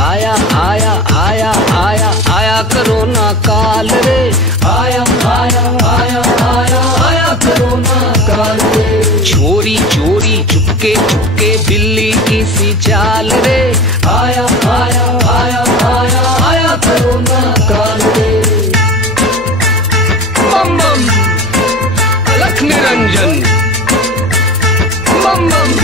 आया आया आया आया आया कोरोना काल रे, आया आया आया आया आया कोरोना काल रे। चोरी चोरी चुपके चुपके बिल्ली की सी चाल रे, आया आया आया आया आया कोरोना काल रे। बम बम अलख निरंजन, बम बम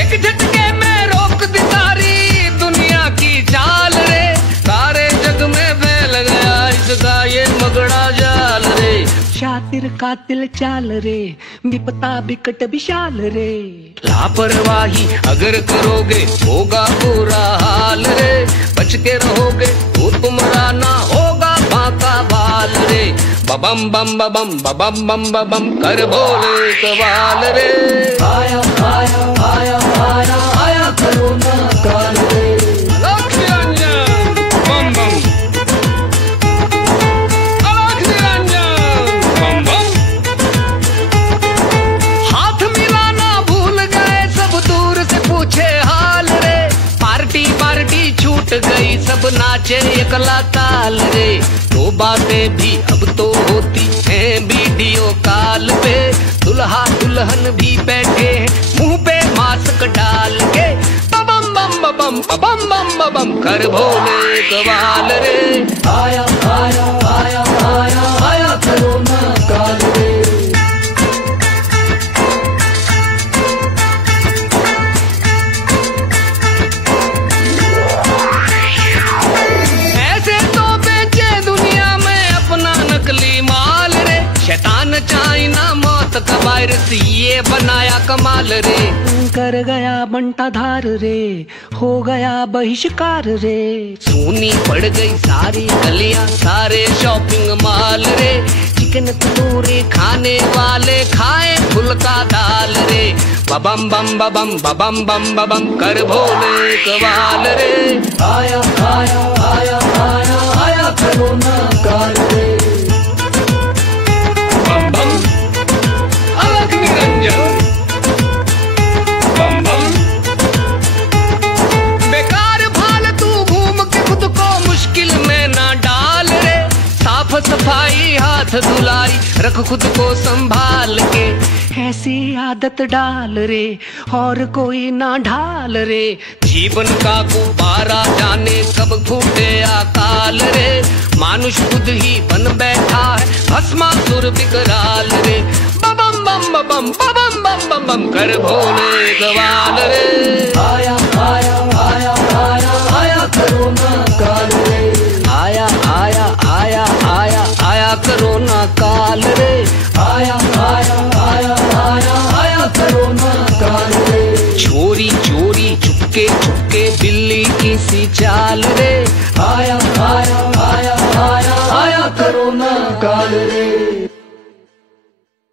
एक झटके में रोक दी सारी दुनिया की चाल रे। सारे जग में फैल गया इसका ये मगड़ा जाल रे। शातिर कातिल चाल रे, विपता बिकट विशाल रे। लापरवाही अगर करोगे होगा बुरा हाल रे। बच के रहोगे तो तुम्हारा ना होगा बाका बाल रे। बबम बम बबम बबम बम बबम कर बोले कवाल रे। आया आया आया आया आया कोरोना काल रे। अलख निरंजन बम बम, अलख निरंजन बम बम। हाथ मिलाना भूल गए सब, दूर से पूछे हाल रे। पार्टी पार्टी छूट गई सब नाचे एकला ताल रे। दो बातें भी अब तो होती हैं वीडियो कॉल पे। दुल्हा दुल्हन भी बैठे हैं मुंह पे मास्क डाल के। बम बम बम बम बम बम कर भोले कवाल रे। आया आया आया आया आया कोरोना काल रे। नकली माल रे, शैतान चाइना मौत का वायरस ये बनाया कमाल रे। कर गया बंटा धार रे, हो गया बहिष्कार रे। सोनी पड़ गई सारी गलियां सारे शॉपिंग माल रे। चिकन तंदूरी खाने वाले खाए फुल्का दाल रे। बबम बम बबम बबम बम बबम कर भोले कवाल रे। आया आया आया आया आया कोरोना काल रे। बम बम अलख निरंजन बम बम। बेकार फालतू घूम के खुद को मुश्किल में ना डाल रे। साफ सफाई हाथ धुलाई रख खुद को संभाल के। ऐसी आदत डाल रे और कोई ना ढाल रे। जीवन का गुब्बारा जाने कब फूटे अकाल रे। मानुष खुद ही बन बैठा है भस्मासुर विकराल रे। बम बम बम बम बम बम बम कर भोले कवाल रे। आया आया आया आया आया कोरोना काल रे। आया आया आया आया आया कोरोना काल रे। आया आया आया आया आया कोरोना काल रे। चोरी चोरी चुपके चुपके बिल्ली की सी चाल रे।